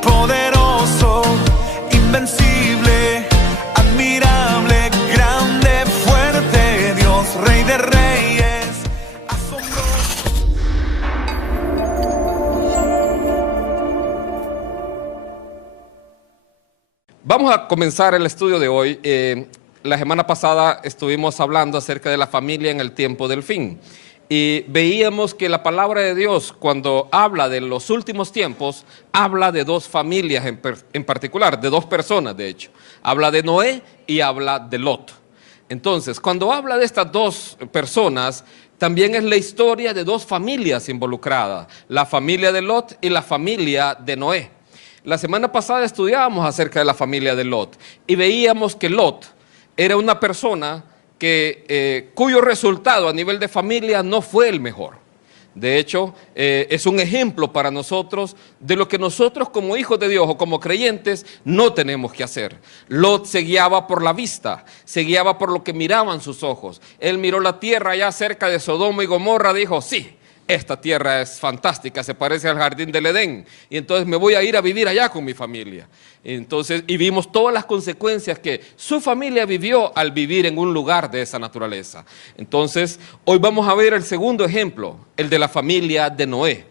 Poderoso, invencible, admirable, grande, fuerte, Dios, Rey de Reyes, asombroso. Vamos a comenzar el estudio de hoy. La semana pasada estuvimos hablando acerca de la familia en el tiempo del fin. Y veíamos que la palabra de Dios, cuando habla de los últimos tiempos, habla de dos familias en particular, de dos personas de hecho. Habla de Noé y habla de Lot. Entonces, cuando habla de estas dos personas, también es la historia de dos familias involucradas, la familia de Lot y la familia de Noé. La semana pasada estudiábamos acerca de la familia de Lot y veíamos que Lot era una persona cuyo resultado a nivel de familia no fue el mejor. De hecho, es un ejemplo para nosotros de lo que nosotros como hijos de Dios o como creyentes no tenemos que hacer. Lot se guiaba por la vista, se guiaba por lo que miraban sus ojos. Él miró la tierra allá cerca de Sodoma y Gomorra, dijo, sí, esta tierra es fantástica, se parece al jardín del Edén, y entonces me voy a ir a vivir allá con mi familia. Entonces, y vimos todas las consecuencias que su familia vivió al vivir en un lugar de esa naturaleza. Entonces, hoy vamos a ver el segundo ejemplo, el de la familia de Noé,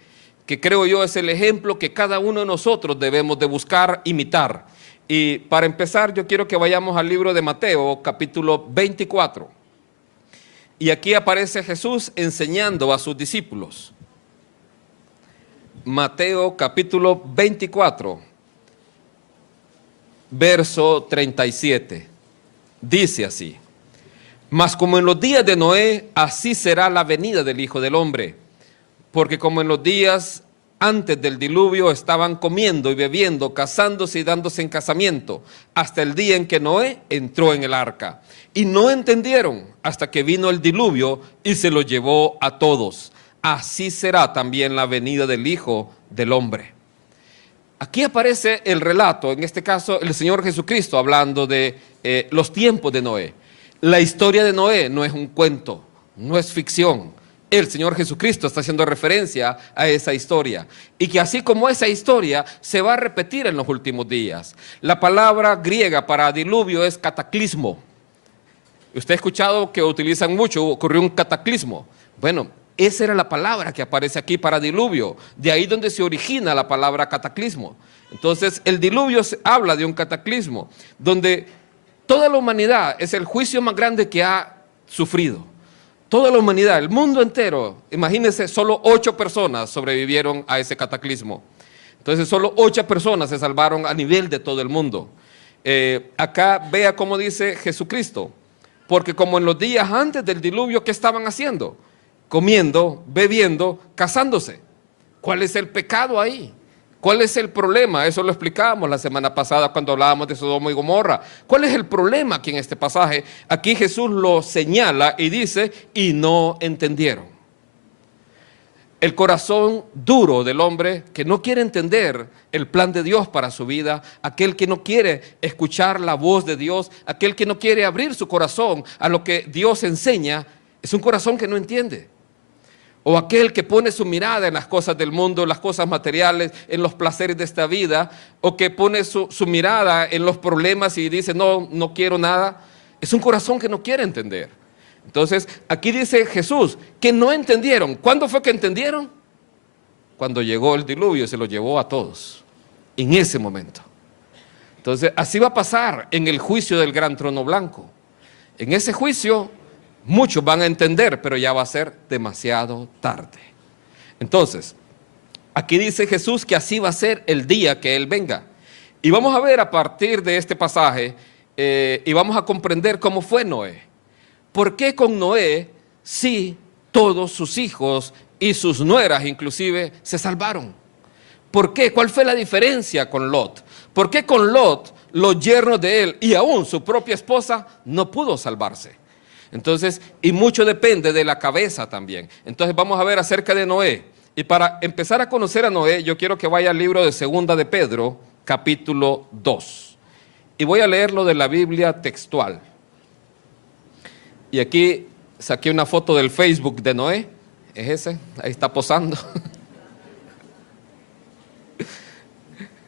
que creo yo es el ejemplo que cada uno de nosotros debemos de buscar imitar. Y para empezar, yo quiero que vayamos al libro de Mateo, capítulo 24. Y aquí aparece Jesús enseñando a sus discípulos. Mateo capítulo 24, verso 37. Dice así: Mas como en los días de Noé, así será la venida del Hijo del Hombre. Porque como en los días antes del diluvio estaban comiendo y bebiendo, casándose y dándose en casamiento, hasta el día en que Noé entró en el arca. Y no entendieron hasta que vino el diluvio y se lo llevó a todos. Así será también la venida del Hijo del Hombre. Aquí aparece el relato, en este caso el Señor Jesucristo hablando de los tiempos de Noé. La historia de Noé no es un cuento, no es ficción. El Señor Jesucristo está haciendo referencia a esa historia y que así como esa historia se va a repetir en los últimos días. La palabra griega para diluvio es cataclismo. Usted ha escuchado que utilizan mucho, ocurrió un cataclismo. Bueno, esa era la palabra que aparece aquí para diluvio, de ahí donde se origina la palabra cataclismo. Entonces el diluvio habla de un cataclismo, donde toda la humanidad es el juicio más grande que ha sufrido. Toda la humanidad, el mundo entero, imagínense, solo 8 personas sobrevivieron a ese cataclismo. Entonces solo 8 personas se salvaron a nivel de todo el mundo. Acá vea cómo dice Jesucristo, porque como en los días antes del diluvio, ¿qué estaban haciendo? Comiendo, bebiendo, casándose. ¿Cuál es el pecado ahí? ¿Cuál es el problema? Eso lo explicábamos la semana pasada cuando hablábamos de Sodoma y Gomorra. ¿Cuál es el problema aquí en este pasaje? Aquí Jesús lo señala y dice, y no entendieron. El corazón duro del hombre que no quiere entender el plan de Dios para su vida, aquel que no quiere escuchar la voz de Dios, aquel que no quiere abrir su corazón a lo que Dios enseña, es un corazón que no entiende. O aquel que pone su mirada en las cosas del mundo, en las cosas materiales, en los placeres de esta vida, o que pone su mirada en los problemas y dice, no quiero nada, es un corazón que no quiere entender. Entonces, aquí dice Jesús que no entendieron. ¿Cuándo fue que entendieron? Cuando llegó el diluvio y se lo llevó a todos, en ese momento. Entonces, así va a pasar en el juicio del gran trono blanco. En ese juicio, muchos van a entender, pero ya va a ser demasiado tarde. Entonces, aquí dice Jesús que así va a ser el día que Él venga. Y vamos a ver a partir de este pasaje, y vamos a comprender cómo fue Noé. ¿Por qué con Noé sí todos sus hijos y sus nueras inclusive se salvaron? ¿Por qué? ¿Cuál fue la diferencia con Lot? ¿Por qué con Lot los yernos de él y aún su propia esposa no pudo salvarse? Entonces, y mucho depende de la cabeza también. Entonces vamos a ver acerca de Noé. Y para empezar a conocer a Noé, yo quiero que vaya al libro de Segunda de Pedro, capítulo 2. Y voy a leerlo de la Biblia textual. Y aquí Saqué una foto del Facebook de Noé. Es ese, ahí está posando.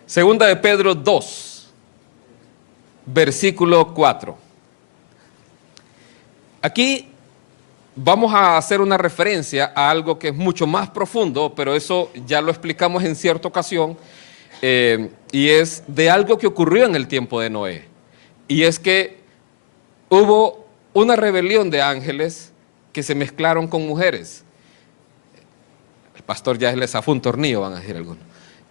Segunda de Pedro 2, versículo 4. Aquí vamos a hacer una referencia a algo que es mucho más profundo, pero eso ya lo explicamos en cierta ocasión, y es de algo que ocurrió en el tiempo de Noé. Y es que hubo una rebelión de ángeles que se mezclaron con mujeres. El pastor ya les zafó un tornillo, van a decir algunos.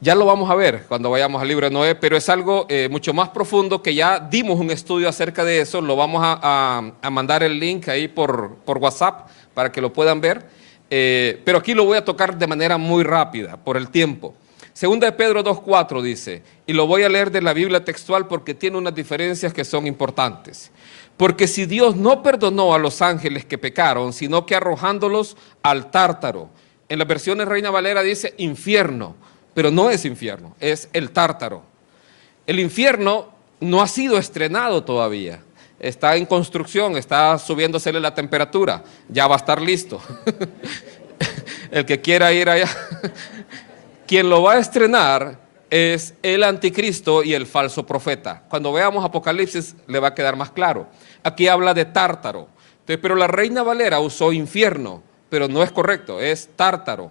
Ya lo vamos a ver cuando vayamos al libro de Noé, pero es algo mucho más profundo que ya dimos un estudio acerca de eso. Lo vamos a mandar el link ahí por WhatsApp para que lo puedan ver. Pero aquí lo voy a tocar de manera muy rápida por el tiempo. Segunda de Pedro 2:4 dice, y lo voy a leer de la Biblia textual porque tiene unas diferencias que son importantes. Porque si Dios no perdonó a los ángeles que pecaron, sino que arrojándolos al Tártaro. En las versiones Reina Valera dice infierno, pero no es infierno, es el Tártaro. El infierno no ha sido estrenado todavía, está en construcción, está subiéndosele la temperatura, ya va a estar listo. El que quiera ir allá. Quien lo va a estrenar es el anticristo y el falso profeta. Cuando veamos Apocalipsis le va a quedar más claro. Aquí habla de Tártaro, pero la Reina Valera usó infierno, pero no es correcto, es Tártaro.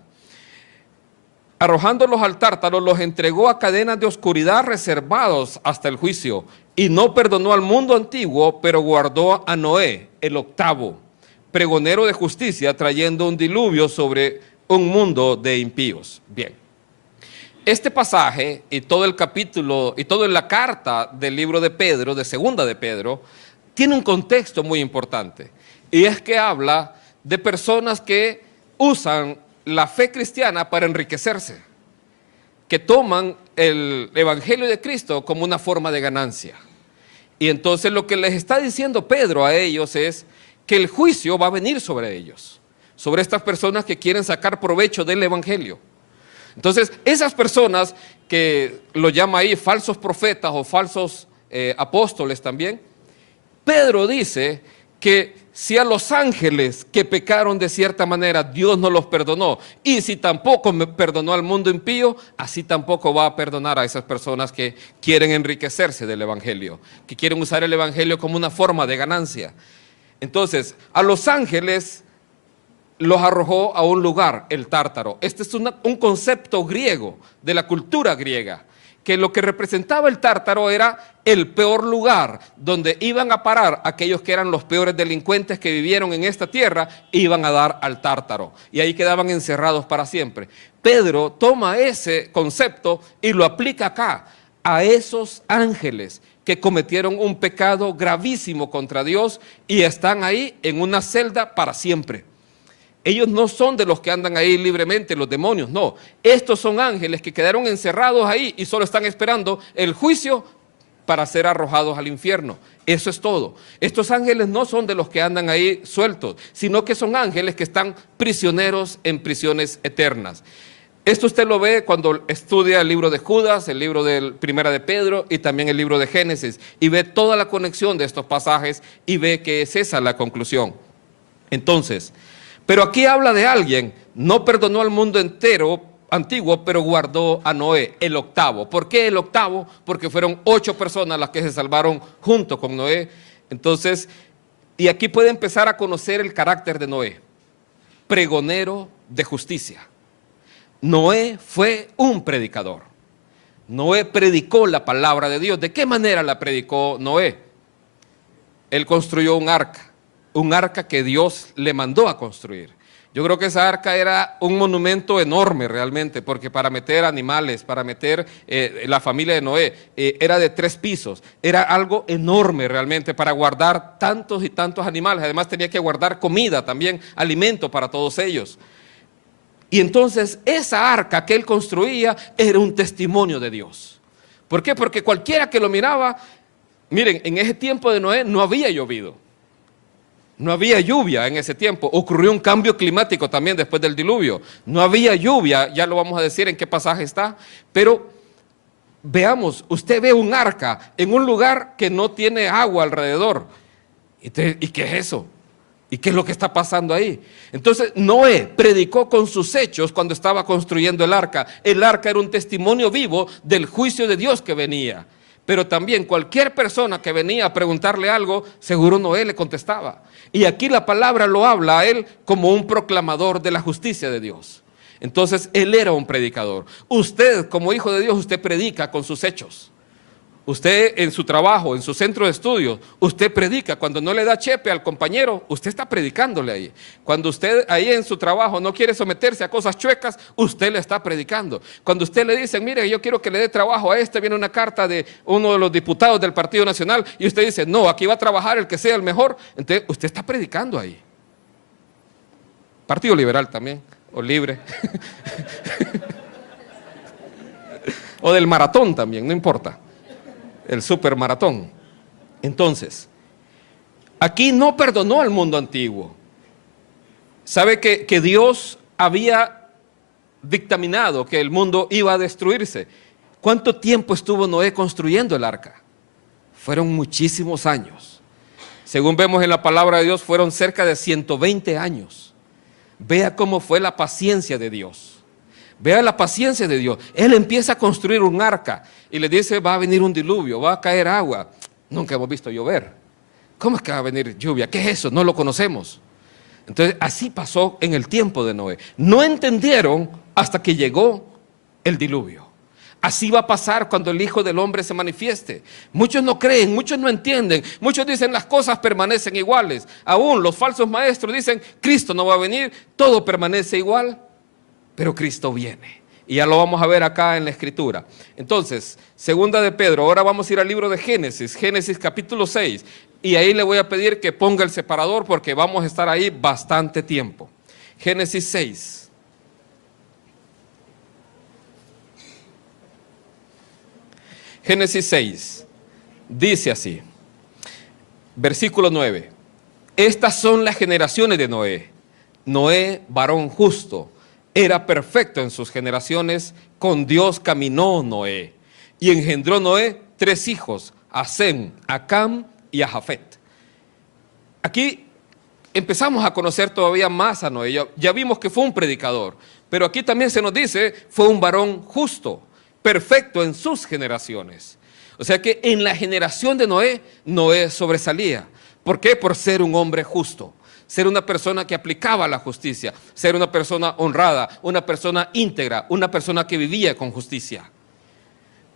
Arrojándolos al Tártaro, los entregó a cadenas de oscuridad reservados hasta el juicio, y no perdonó al mundo antiguo, pero guardó a Noé, el octavo, pregonero de justicia, trayendo un diluvio sobre un mundo de impíos. Bien, este pasaje y todo el capítulo y toda la carta del libro de Pedro, de Segunda de Pedro, tiene un contexto muy importante, y es que habla de personas que usan la fe cristiana para enriquecerse, que toman el evangelio de Cristo como una forma de ganancia. Y entonces lo que les está diciendo Pedro a ellos es que el juicio va a venir sobre ellos, sobre estas personas que quieren sacar provecho del evangelio. Entonces esas personas que lo llama ahí falsos profetas o falsos apóstoles también, Pedro dice que si a los ángeles que pecaron de cierta manera Dios no los perdonó, y si tampoco me perdonó al mundo impío, así tampoco va a perdonar a esas personas que quieren enriquecerse del evangelio, que quieren usar el evangelio como una forma de ganancia. Entonces, a los ángeles los arrojó a un lugar, el Tártaro. Este es un concepto griego, de la cultura griega, que lo que representaba el Tártaro era el peor lugar donde iban a parar aquellos que eran los peores delincuentes que vivieron en esta tierra, iban a dar al Tártaro y ahí quedaban encerrados para siempre. Pedro toma ese concepto y lo aplica acá a esos ángeles que cometieron un pecado gravísimo contra Dios y están ahí en una celda para siempre. Ellos no son de los que andan ahí libremente, los demonios, no. Estos son ángeles que quedaron encerrados ahí y solo están esperando el juicio para ser arrojados al infierno. Eso es todo. Estos ángeles no son de los que andan ahí sueltos, sino que son ángeles que están prisioneros en prisiones eternas. Esto usted lo ve cuando estudia el libro de Judas, el libro de Primera de Pedro y también el libro de Génesis, y ve toda la conexión de estos pasajes y ve que es esa la conclusión. Entonces, pero aquí habla de alguien, no perdonó al mundo entero antiguo, pero guardó a Noé, el octavo. ¿Por qué el octavo? Porque fueron 8 personas las que se salvaron junto con Noé. Entonces, y aquí puede empezar a conocer el carácter de Noé, pregonero de justicia. Noé fue un predicador. Noé predicó la palabra de Dios. ¿De qué manera la predicó Noé? Él construyó un arca que Dios le mandó a construir. Yo creo que esa arca era un monumento enorme realmente, porque para meter animales, para meter la familia de Noé, era de 3 pisos, era algo enorme realmente para guardar tantos y tantos animales. Además tenía que guardar comida también, alimento para todos ellos. Y entonces esa arca que él construía era un testimonio de Dios. ¿Por qué? Porque cualquiera que lo miraba, miren, en ese tiempo de Noé no había llovido. No había lluvia en ese tiempo. Ocurrió un cambio climático también después del diluvio. No había lluvia, ya lo vamos a decir en qué pasaje está. Pero veamos, usted ve un arca en un lugar que no tiene agua alrededor. ¿Y qué es eso? ¿Y qué es lo que está pasando ahí? Entonces Noé predicó con sus hechos cuando estaba construyendo el arca. El arca era un testimonio vivo del juicio de Dios que venía. Pero también cualquier persona que venía a preguntarle algo, seguro Noé le contestaba. Y aquí la palabra lo habla a él como un proclamador de la justicia de Dios. Entonces él era un predicador. Usted como hijo de Dios, usted predica con sus hechos. Usted en su trabajo, en su centro de estudios, usted predica. Cuando no le da chepe al compañero, usted está predicándole ahí. Cuando usted ahí en su trabajo no quiere someterse a cosas chuecas, usted le está predicando. Cuando usted le dice, mire, yo quiero que le dé trabajo a este, viene una carta de uno de los diputados del Partido Nacional, y usted dice, no, aquí va a trabajar el que sea el mejor, entonces usted está predicando ahí. Partido Liberal también, o Libre. O del maratón también, no importa. El supermaratón. Entonces, aquí no perdonó al mundo antiguo. Sabe que Dios había dictaminado que el mundo iba a destruirse. ¿Cuánto tiempo estuvo Noé construyendo el arca? Fueron muchísimos años. Según vemos en la palabra de Dios, fueron cerca de 120 años. Vea cómo fue la paciencia de Dios. Vea la paciencia de Dios. Él empieza a construir un arca y le dice, va a venir un diluvio, va a caer agua. Nunca hemos visto llover. ¿Cómo es que va a venir lluvia? ¿Qué es eso? No lo conocemos. Entonces, así pasó en el tiempo de Noé. No entendieron hasta que llegó el diluvio. Así va a pasar cuando el Hijo del Hombre se manifieste. Muchos no creen, muchos no entienden. Muchos dicen las cosas permanecen iguales. Aún los falsos maestros dicen, Cristo no va a venir, todo permanece igual. Pero Cristo viene. Y ya lo vamos a ver acá en la Escritura. Entonces, segunda de Pedro, ahora vamos a ir al libro de Génesis, Génesis capítulo 6. Y ahí le voy a pedir que ponga el separador porque vamos a estar ahí bastante tiempo. Génesis 6. Génesis 6. Dice así, versículo 9. Estas son las generaciones de Noé. Noé, varón justo, era perfecto en sus generaciones, con Dios caminó Noé. Y engendró Noé 3 hijos, a Sem, a Cam y a Jafet. Aquí empezamos a conocer todavía más a Noé. Ya vimos que fue un predicador, pero aquí también se nos dice, fue un varón justo, perfecto en sus generaciones. O sea que en la generación de Noé, Noé sobresalía. ¿Por qué? Por ser un hombre justo. Ser una persona que aplicaba la justicia, ser una persona honrada, una persona íntegra, una persona que vivía con justicia.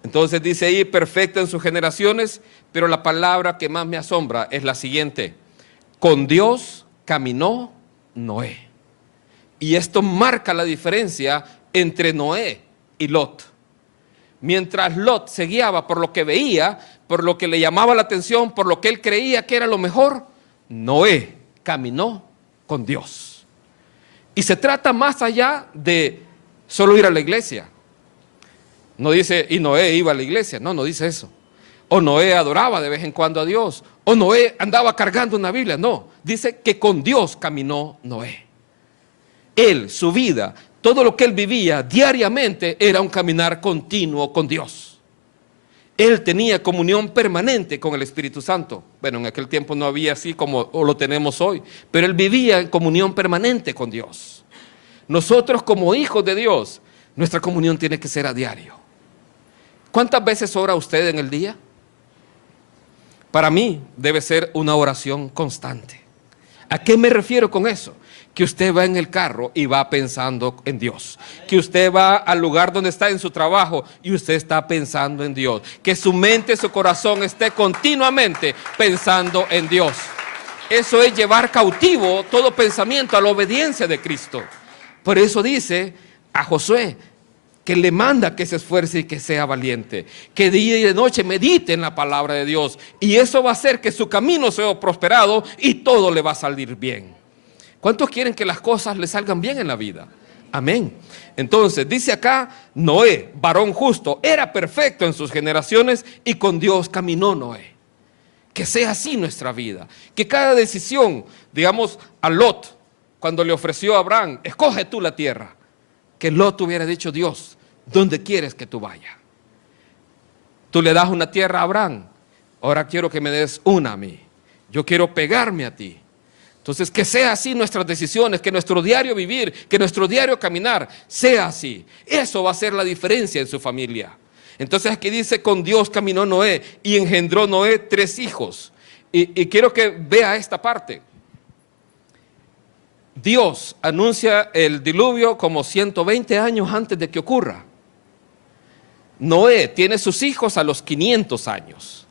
Entonces dice ahí, perfecto en sus generaciones, pero la palabra que más me asombra es la siguiente. Con Dios caminó Noé. Y esto marca la diferencia entre Noé y Lot. Mientras Lot se guiaba por lo que veía, por lo que le llamaba la atención, por lo que él creía que era lo mejor, Noé caminó con Dios. Y se trata más allá de solo ir a la iglesia. No dice, y Noé iba a la iglesia. No, no dice eso. O Noé adoraba de vez en cuando a Dios. O Noé andaba cargando una Biblia. No, dice que con Dios caminó Noé. Él, su vida, todo lo que él vivía diariamente era un caminar continuo con Dios. Él tenía comunión permanente con el Espíritu Santo. Bueno, en aquel tiempo no había así como lo tenemos hoy, pero él vivía en comunión permanente con Dios. Nosotros como hijos de Dios, nuestra comunión tiene que ser a diario. ¿Cuántas veces ora usted en el día? Para mí debe ser una oración constante. ¿A qué me refiero con eso? Que usted va en el carro y va pensando en Dios. Que usted va al lugar donde está en su trabajo y usted está pensando en Dios. Que su mente, su corazón esté continuamente pensando en Dios. Eso es llevar cautivo todo pensamiento a la obediencia de Cristo. Por eso dice a Josué que le manda que se esfuerce y que sea valiente. Que día y de noche medite en la palabra de Dios. Y eso va a hacer que su camino sea prosperado y todo le va a salir bien. ¿Cuántos quieren que las cosas les salgan bien en la vida? Amén. Entonces, dice acá, Noé, varón justo, era perfecto en sus generaciones y con Dios caminó Noé. Que sea así nuestra vida. Que cada decisión, digamos, a Lot, cuando le ofreció a Abraham, escoge tú la tierra. Que Lot hubiera dicho, Dios, ¿dónde quieres que tú vayas? Tú le das una tierra a Abraham, ahora quiero que me des una a mí. Yo quiero pegarme a ti. Entonces, que sea así nuestras decisiones, que nuestro diario vivir, que nuestro diario caminar sea así. Eso va a ser la diferencia en su familia. Entonces aquí dice, con Dios caminó Noé y engendró Noé 3 hijos. Y quiero que vea esta parte. Dios anuncia el diluvio como 120 años antes de que ocurra. Noé tiene sus hijos a los 500 años.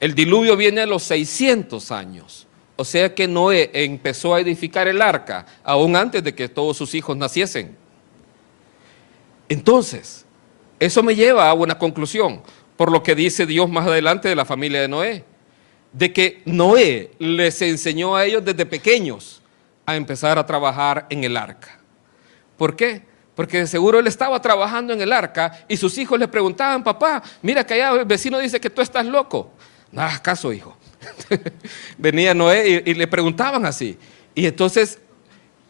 El diluvio viene a los 600 años. O sea que Noé empezó a edificar el arca aún antes de que todos sus hijos naciesen. Entonces, eso me lleva a una conclusión, por lo que dice Dios más adelante de la familia de Noé, de que Noé les enseñó a ellos desde pequeños a empezar a trabajar en el arca. ¿Por qué? Porque de seguro él estaba trabajando en el arca y sus hijos le preguntaban, papá, mira que allá el vecino dice que tú estás loco. No hagas caso, hijo. Venía Noé y le preguntaban así. Y entonces,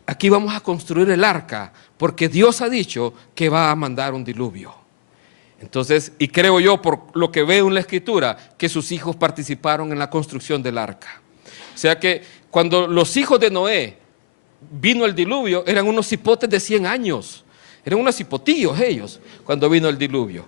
aquí vamos a construir el arca, porque Dios ha dicho que va a mandar un diluvio. Entonces, y creo yo, por lo que veo en la Escritura, que sus hijos participaron en la construcción del arca. O sea que cuando los hijos de Noé vino el diluvio, eran unos hipotes de 100 años. Eran unos hipotillos ellos, cuando vino el diluvio.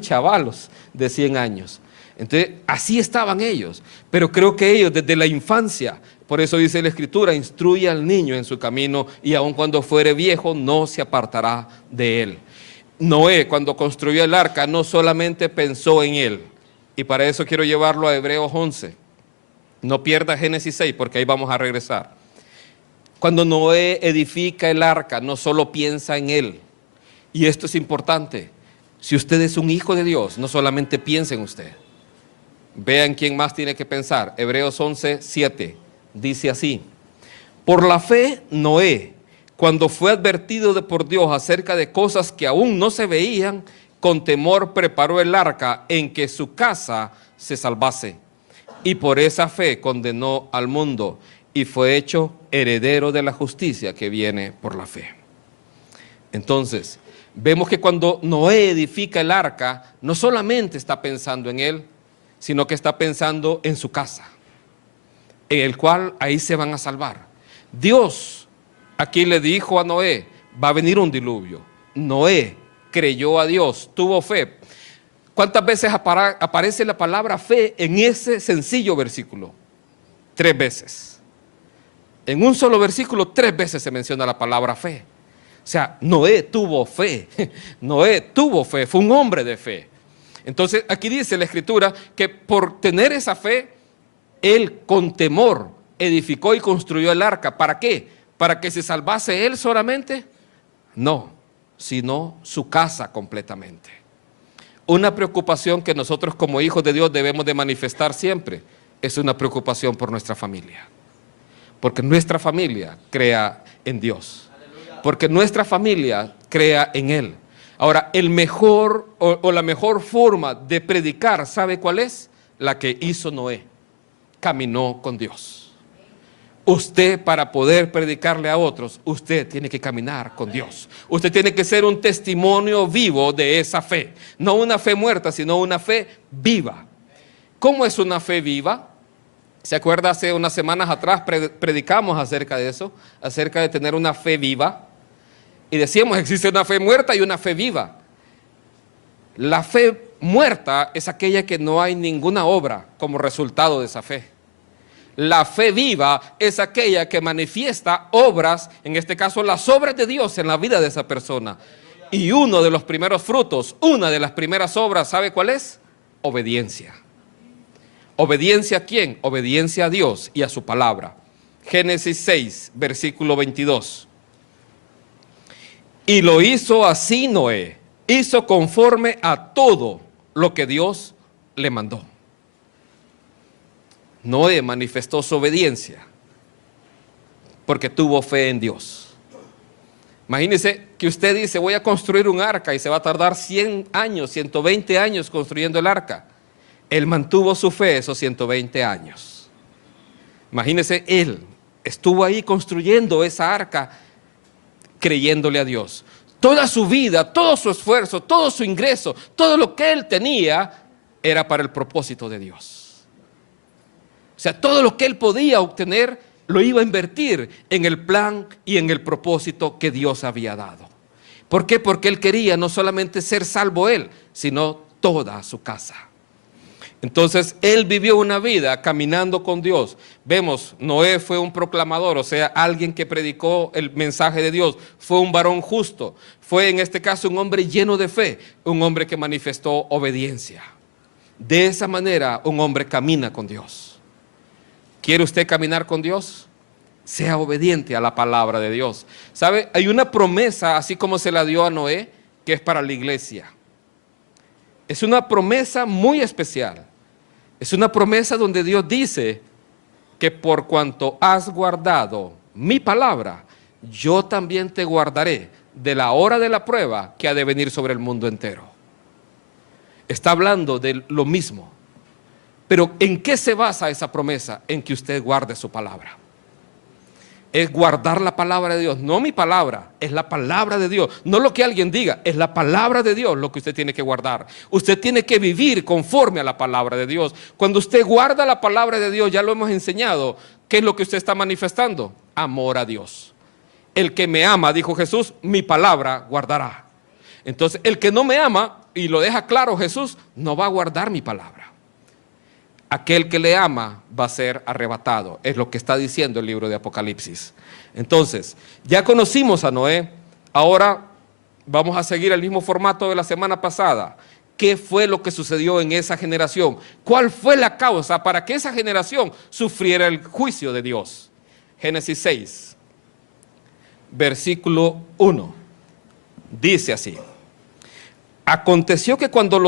Chavalos de 100 años. Entonces, así estaban ellos. Pero creo que ellos desde la infancia, por eso dice la Escritura, instruye al niño en su camino y aun cuando fuere viejo no se apartará de él. Noé, cuando construyó el arca, no solamente pensó en él. Y para eso quiero llevarlo a Hebreos 11. No pierda Génesis 6 porque ahí vamos a regresar. Cuando Noé edifica el arca, no solo piensa en él. Y esto es importante. Si usted es un hijo de Dios, no solamente piensa en usted. Vean quién más tiene que pensar. Hebreos 11, 7. Dice así. Por la fe, Noé, cuando fue advertido por Dios acerca de cosas que aún no se veían, con temor preparó el arca en que su casa se salvase. Y por esa fe condenó al mundo y fue hecho heredero de la justicia que viene por la fe. Entonces, vemos que cuando Noé edifica el arca, no solamente está pensando en él, sino que está pensando en su casa, en el cual ahí se van a salvar. Dios aquí le dijo a Noé, va a venir un diluvio. Noé creyó a Dios, tuvo fe. ¿Cuántas veces aparece la palabra fe en ese sencillo versículo? 3 veces. En un solo versículo 3 veces se menciona la palabra fe. O sea, Noé tuvo fe. Noé tuvo fe, fue un hombre de fe. Entonces, aquí dice la Escritura que por tener esa fe, él con temor edificó y construyó el arca. ¿Para qué? ¿Para que se salvase él solamente? No, sino su casa completamente. Una preocupación que nosotros como hijos de Dios debemos de manifestar siempre es una preocupación por nuestra familia. Porque nuestra familia crea en Dios. Porque nuestra familia crea en Él. Ahora, el mejor o la mejor forma de predicar, ¿sabe cuál es? La que hizo Noé. Caminó con Dios. Usted, para poder predicarle a otros, usted tiene que caminar con Dios. Usted tiene que ser un testimonio vivo de esa fe. No una fe muerta, sino una fe viva. ¿Cómo es una fe viva? ¿Se acuerda? Hace unas semanas atrás predicamos acerca de eso, acerca de tener una fe viva. Y decíamos, existe una fe muerta y una fe viva. La fe muerta es aquella que no hay ninguna obra como resultado de esa fe. La fe viva es aquella que manifiesta obras, en este caso las obras de Dios en la vida de esa persona. Y uno de los primeros frutos, una de las primeras obras, ¿sabe cuál es? Obediencia. ¿Obediencia a quién? Obediencia a Dios y a su palabra. Génesis 6, versículo 22. Y lo hizo así Noé, hizo conforme a todo lo que Dios le mandó. Noé manifestó su obediencia porque tuvo fe en Dios. Imagínese que usted dice, voy a construir un arca y se va a tardar 100 años, 120 años construyendo el arca. Él mantuvo su fe esos 120 años. Imagínese, él estuvo ahí construyendo esa arca creyéndole a Dios. Toda su vida, todo su esfuerzo, todo su ingreso, todo lo que él tenía era para el propósito de Dios. O sea, todo lo que él podía obtener lo iba a invertir en el plan y en el propósito que Dios había dado. ¿Por qué? Porque él quería no solamente ser salvo él, sino toda su casa. Entonces, él vivió una vida caminando con Dios. Vemos, Noé fue un proclamador, o sea, alguien que predicó el mensaje de Dios. Fue un varón justo. Fue, en este caso, un hombre lleno de fe, un hombre que manifestó obediencia. De esa manera, un hombre camina con Dios. ¿Quiere usted caminar con Dios? Sea obediente a la palabra de Dios. ¿Sabe? Hay una promesa, así como se la dio a Noé, que es para la iglesia. Es una promesa muy especial. Es una promesa donde Dios dice que por cuanto has guardado mi palabra, yo también te guardaré de la hora de la prueba que ha de venir sobre el mundo entero. Está hablando de lo mismo. Pero ¿en qué se basa esa promesa? En que usted guarde su palabra. Es guardar la palabra de Dios, no mi palabra, es la palabra de Dios, no lo que alguien diga, es la palabra de Dios lo que usted tiene que guardar. Usted tiene que vivir conforme a la palabra de Dios. Cuando usted guarda la palabra de Dios, ya lo hemos enseñado, ¿qué es lo que usted está manifestando? Amor a Dios. El que me ama, dijo Jesús, mi palabra guardará. Entonces, el que no me ama, y lo deja claro Jesús, no va a guardar mi palabra. Aquel que le ama va a ser arrebatado, es lo que está diciendo el libro de Apocalipsis. Entonces, ya conocimos a Noé, ahora vamos a seguir el mismo formato de la semana pasada. ¿Qué fue lo que sucedió en esa generación? ¿Cuál fue la causa para que esa generación sufriera el juicio de Dios? Génesis 6, versículo 1, dice así: aconteció que cuando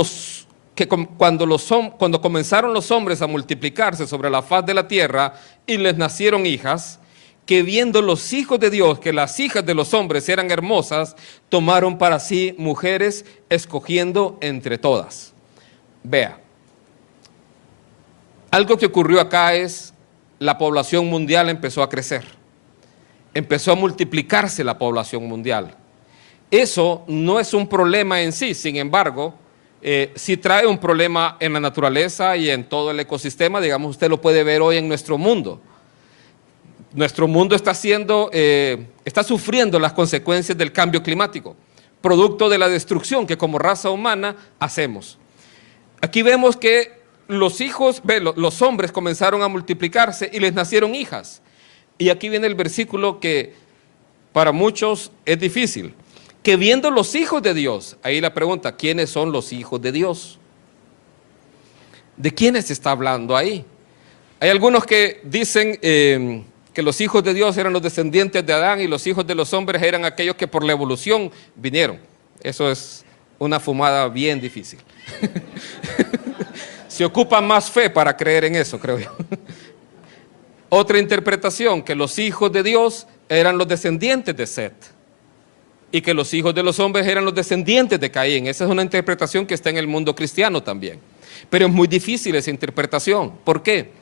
comenzaron los hombres a multiplicarse sobre la faz de la tierra y les nacieron hijas, que viendo los hijos de Dios que las hijas de los hombres eran hermosas, tomaron para sí mujeres, escogiendo entre todas. Vea, algo que ocurrió acá es la población mundial empezó a crecer, empezó a multiplicarse la población mundial. Eso no es un problema en sí, sin embargo, sí trae un problema en la naturaleza y en todo el ecosistema. Digamos, usted lo puede ver hoy en nuestro mundo. Nuestro mundo está sufriendo las consecuencias del cambio climático, producto de la destrucción que como raza humana hacemos. Aquí vemos que los hombres comenzaron a multiplicarse y les nacieron hijas. Y aquí viene el versículo que para muchos es difícil. Que viendo los hijos de Dios, ahí la pregunta, ¿quiénes son los hijos de Dios? ¿De quiénes se está hablando ahí? Hay algunos que dicen que los hijos de Dios eran los descendientes de Adán y los hijos de los hombres eran aquellos que por la evolución vinieron. Eso es una fumada bien difícil. Se ocupa más fe para creer en eso, creo yo. Otra interpretación, que los hijos de Dios eran los descendientes de Set y que los hijos de los hombres eran los descendientes de Caín. Esa es una interpretación que está en el mundo cristiano también. Pero es muy difícil esa interpretación. ¿Por qué?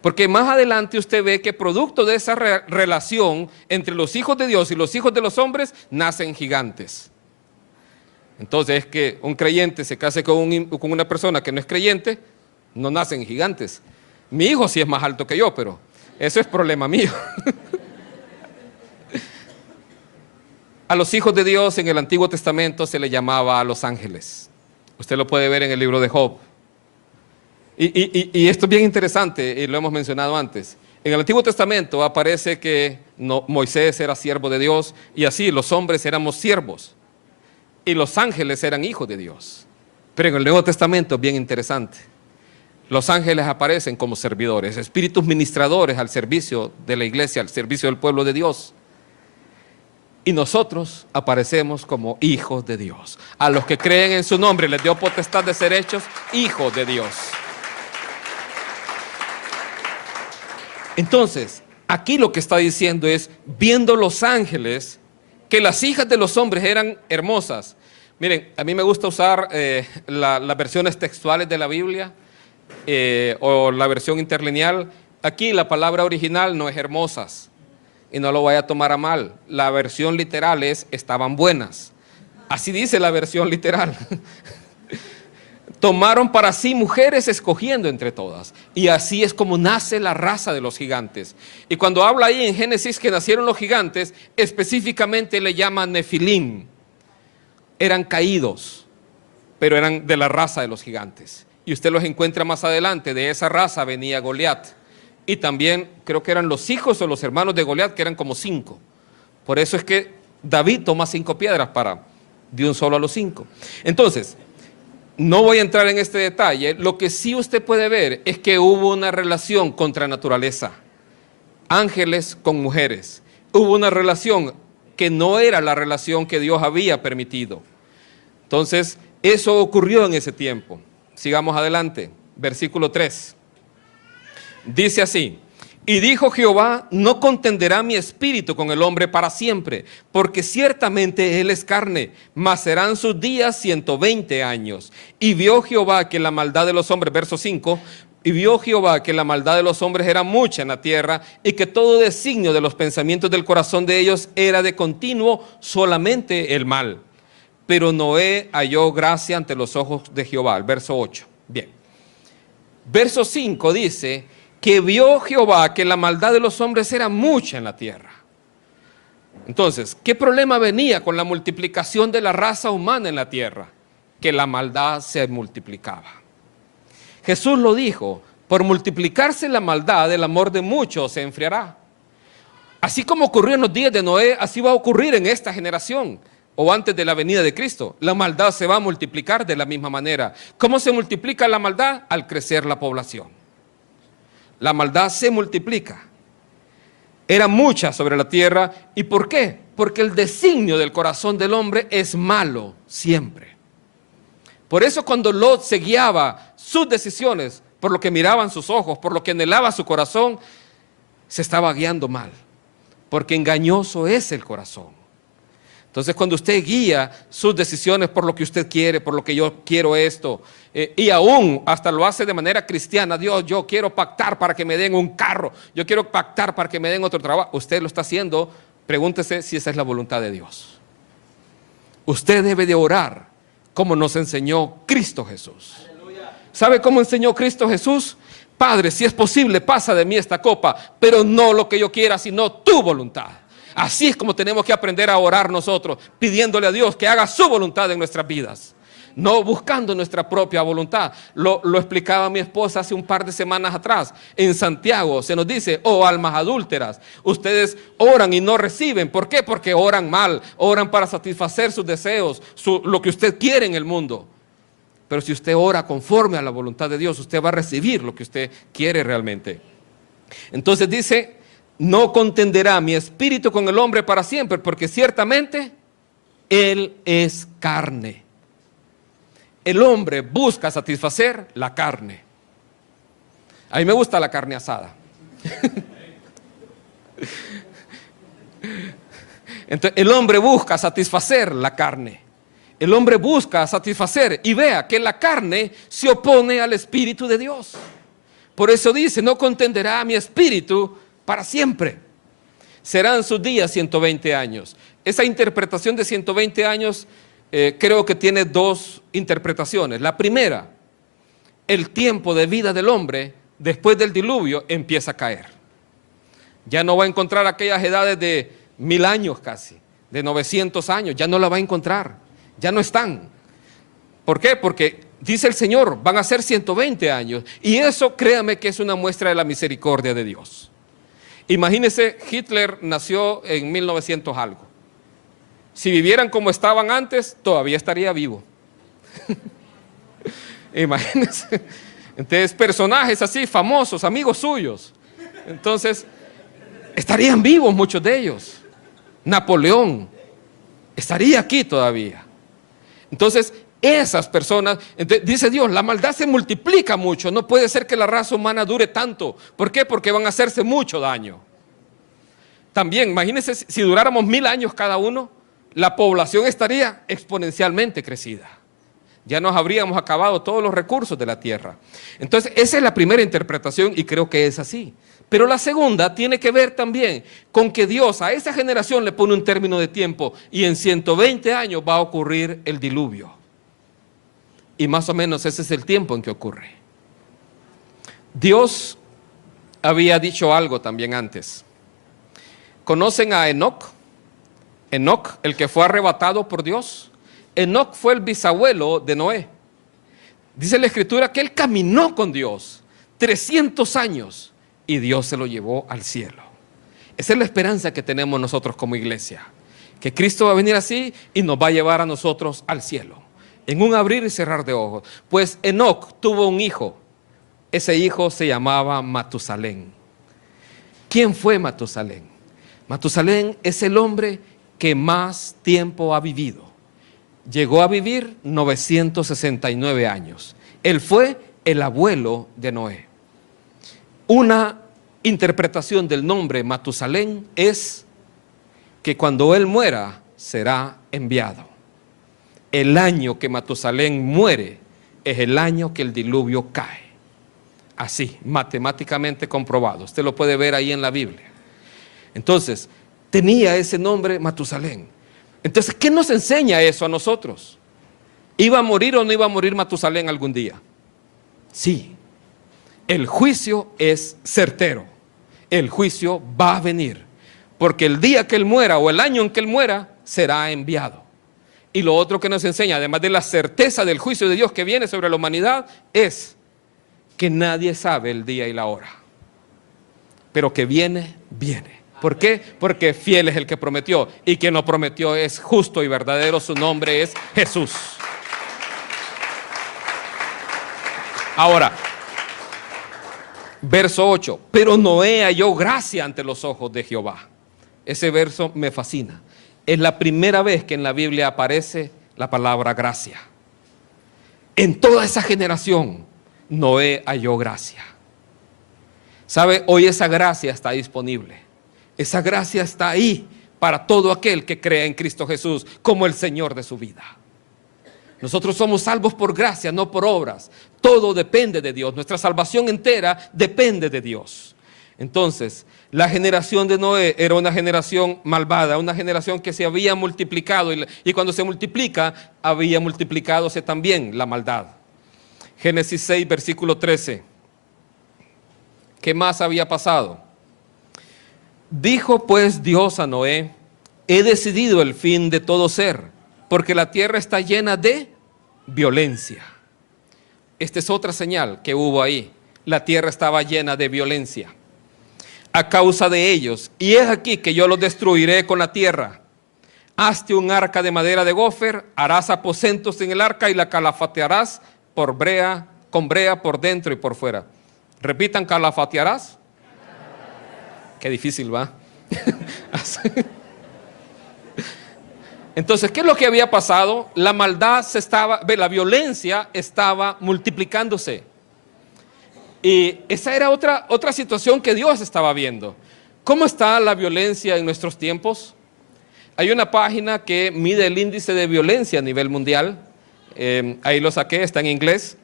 Porque más adelante usted ve que producto de esa relación entre los hijos de Dios y los hijos de los hombres, nacen gigantes. Entonces es que un creyente se case con una persona que no es creyente, no nacen gigantes. Mi hijo sí es más alto que yo, pero eso es problema mío. A los hijos de Dios en el Antiguo Testamento se le llamaba a los ángeles. Usted lo puede ver en el libro de Job. Y esto es bien interesante, y lo hemos mencionado antes. En el Antiguo Testamento aparece que Moisés era siervo de Dios, y así los hombres éramos siervos, y los ángeles eran hijos de Dios. Pero en el Nuevo Testamento es bien interesante. Los ángeles aparecen como servidores, espíritus ministradores al servicio de la iglesia, al servicio del pueblo de Dios. Y nosotros aparecemos como hijos de Dios. A los que creen en su nombre les dio potestad de ser hechos hijos de Dios. Entonces, aquí lo que está diciendo es, viendo los ángeles, que las hijas de los hombres eran hermosas. Miren, a mí me gusta usar las versiones textuales de la Biblia o la versión interlineal. Aquí la palabra original no es hermosas. Y no lo vaya a tomar a mal. La versión literal es estaban buenas. Así dice la versión literal. tomaron para sí mujeres escogiendo entre todas. Y así es como nace la raza de los gigantes. Y cuando habla ahí en Génesis que nacieron los gigantes, específicamente le llaman Nefilim. Eran caídos, pero eran de la raza de los gigantes. Y usted los encuentra más adelante, de esa raza venía Goliat. Y también creo que eran los hijos o los hermanos de Goliat, que eran como 5. Por eso es que David toma 5 piedras de un solo a los 5. Entonces, no voy a entrar en este detalle. Lo que sí usted puede ver es que hubo una relación contra naturaleza. Ángeles con mujeres. Hubo una relación que no era la relación que Dios había permitido. Entonces, eso ocurrió en ese tiempo. Sigamos adelante. Versículo 3. Dice así: y dijo Jehová, no contenderá mi espíritu con el hombre para siempre, porque ciertamente él es carne, mas serán sus días 120 años. Y vio Jehová que la maldad de los hombres, verso 5, y vio Jehová que la maldad de los hombres era mucha en la tierra, y que todo designio de los pensamientos del corazón de ellos era de continuo solamente el mal. Pero Noé halló gracia ante los ojos de Jehová. El verso 8. Bien. Verso 5 dice que vio Jehová que la maldad de los hombres era mucha en la tierra. Entonces, ¿qué problema venía con la multiplicación de la raza humana en la tierra? Que la maldad se multiplicaba. Jesús lo dijo: por multiplicarse la maldad, el amor de muchos se enfriará. Así como ocurrió en los días de Noé, así va a ocurrir en esta generación, o antes de la venida de Cristo. La maldad se va a multiplicar de la misma manera. ¿Cómo se multiplica la maldad? Al crecer la población. La maldad se multiplica. Era mucha sobre la tierra. ¿Y por qué? Porque el designio del corazón del hombre es malo siempre. Por eso cuando Lot se guiaba sus decisiones por lo que miraban sus ojos, por lo que anhelaba su corazón, se estaba guiando mal. Porque engañoso es el corazón. Entonces, cuando usted guía sus decisiones por lo que usted quiere, por lo que yo quiero esto, y aún hasta lo hace de manera cristiana: Dios, yo quiero pactar para que me den un carro, yo quiero pactar para que me den otro trabajo. Usted lo está haciendo, pregúntese si esa es la voluntad de Dios. Usted debe de orar como nos enseñó Cristo Jesús. ¿Sabe cómo enseñó Cristo Jesús? Padre, si es posible, pasa de mí esta copa, pero no lo que yo quiera, sino tu voluntad. Así es como tenemos que aprender a orar nosotros, pidiéndole a Dios que haga su voluntad en nuestras vidas, no buscando nuestra propia voluntad. Lo explicaba mi esposa hace un par de semanas atrás. En Santiago se nos dice: oh almas adúlteras, ustedes oran y no reciben. ¿Por qué? Porque oran mal, oran para satisfacer sus deseos, lo que usted quiere en el mundo. Pero si usted ora conforme a la voluntad de Dios, usted va a recibir lo que usted quiere realmente. Entonces dice: no contenderá mi espíritu con el hombre para siempre, porque ciertamente él es carne. El hombre busca satisfacer la carne. A mí me gusta la carne asada. Entonces, el hombre busca satisfacer la carne. El hombre busca satisfacer, y vea que la carne se opone al Espíritu de Dios. Por eso dice: no contenderá mi espíritu para siempre. Serán sus días 120 años. Esa interpretación de 120 años creo que tiene 2 interpretaciones. La primera: el tiempo de vida del hombre después del diluvio empieza a caer. Ya no va a encontrar aquellas edades de 1000 años casi, de 900 años, ya no la va a encontrar, ya no están. ¿Por qué? Porque dice el Señor, van a ser 120 años. Y eso, créame que es una muestra de la misericordia de Dios. Imagínense, Hitler nació en 1900 algo. Si vivieran como estaban antes, todavía estaría vivo. Imagínense. Entonces, personajes así, famosos, amigos suyos. Entonces, estarían vivos muchos de ellos. Napoleón estaría aquí todavía. Entonces, esas personas, dice Dios, la maldad se multiplica mucho. No puede ser que la raza humana dure tanto. ¿Por qué? Porque van a hacerse mucho daño. También, imagínense, si duráramos 1000 años cada uno, la población estaría exponencialmente crecida. Ya nos habríamos acabado todos los recursos de la tierra. Entonces, esa es la primera interpretación y creo que es así. Pero la segunda tiene que ver también con que Dios a esa generación le pone un término de tiempo y en 120 años va a ocurrir el diluvio. Y más o menos ese es el tiempo en que ocurre. Dios había dicho algo también antes. ¿Conocen a Enoc? Enoc, el que fue arrebatado por Dios. Enoc fue el bisabuelo de Noé. Dice la Escritura que él caminó con Dios 300 años y Dios se lo llevó al cielo. Esa es la esperanza que tenemos nosotros como iglesia, que Cristo va a venir así y nos va a llevar a nosotros al cielo, en un abrir y cerrar de ojos. Pues Enoc tuvo un hijo. Ese hijo se llamaba Matusalén. ¿Quién fue Matusalén? Matusalén es el hombre que más tiempo ha vivido. Llegó a vivir 969 años. Él fue el abuelo de Noé. Una interpretación del nombre Matusalén es que cuando él muera será enviado. El año que Matusalén muere es el año que el diluvio cae. Así, matemáticamente comprobado. Usted lo puede ver ahí en la Biblia. Entonces, tenía ese nombre Matusalén. Entonces, ¿qué nos enseña eso a nosotros? ¿Iba a morir o no iba a morir Matusalén algún día? Sí. El juicio es certero. El juicio va a venir. Porque el día que él muera o el año en que él muera, será enviado. Y lo otro que nos enseña, además de la certeza del juicio de Dios que viene sobre la humanidad, es que nadie sabe el día y la hora. Pero que viene, viene. ¿Por qué? Porque fiel es el que prometió, y quien lo prometió es justo y verdadero, su nombre es Jesús. Ahora, verso 8, pero Noé halló gracia ante los ojos de Jehová. Ese verso me fascina. Es la primera vez que en la Biblia aparece la palabra gracia. En toda esa generación, Noé halló gracia. ¿Sabe? Hoy esa gracia está disponible. Esa gracia está ahí para todo aquel que cree en Cristo Jesús como el Señor de su vida. Nosotros somos salvos por gracia, no por obras. Todo depende de Dios. Nuestra salvación entera depende de Dios. Entonces, la generación de Noé era una generación malvada, una generación que se había multiplicado y cuando se multiplica, había multiplicadose también la maldad. Génesis 6, versículo 13. ¿Qué más había pasado? Dijo pues Dios a Noé: he decidido el fin de todo ser, porque la tierra está llena de violencia. Esta es otra señal que hubo ahí. La tierra estaba llena de violencia a causa de ellos. Y es aquí que yo los destruiré con la tierra. Hazte un arca de madera de gofer, harás aposentos en el arca y la calafatearás con brea por dentro y por fuera. Repitan: calafatearás. Qué difícil, ¿va? Entonces, ¿qué es lo que había pasado? La maldad la violencia estaba multiplicándose. Y esa era otra situación que Dios estaba viendo. ¿Cómo está la violencia en nuestros tiempos? Hay una página que mide el índice de violencia a nivel mundial. Ahí lo saqué, está en inglés.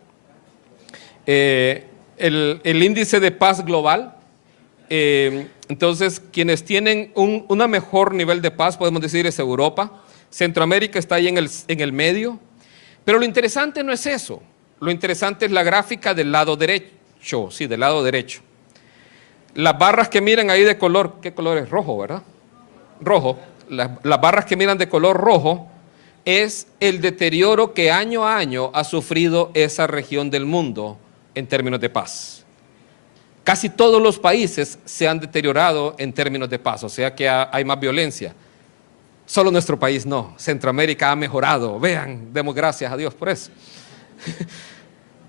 El índice de paz global. Entonces, quienes tienen un mejor nivel de paz, podemos decir, es Europa. Centroamérica está ahí en el medio. Pero lo interesante no es eso. Lo interesante es la gráfica del lado derecho. Sí, del lado derecho. Las barras que miran ahí de color, ¿qué color es? Rojo, ¿verdad? Rojo. Las barras que miran de color rojo es el deterioro que año a año ha sufrido esa región del mundo en términos de paz. Casi todos los países se han deteriorado en términos de paz, o sea que hay más violencia. Solo nuestro país no. Centroamérica ha mejorado. Vean, demos gracias a Dios por eso.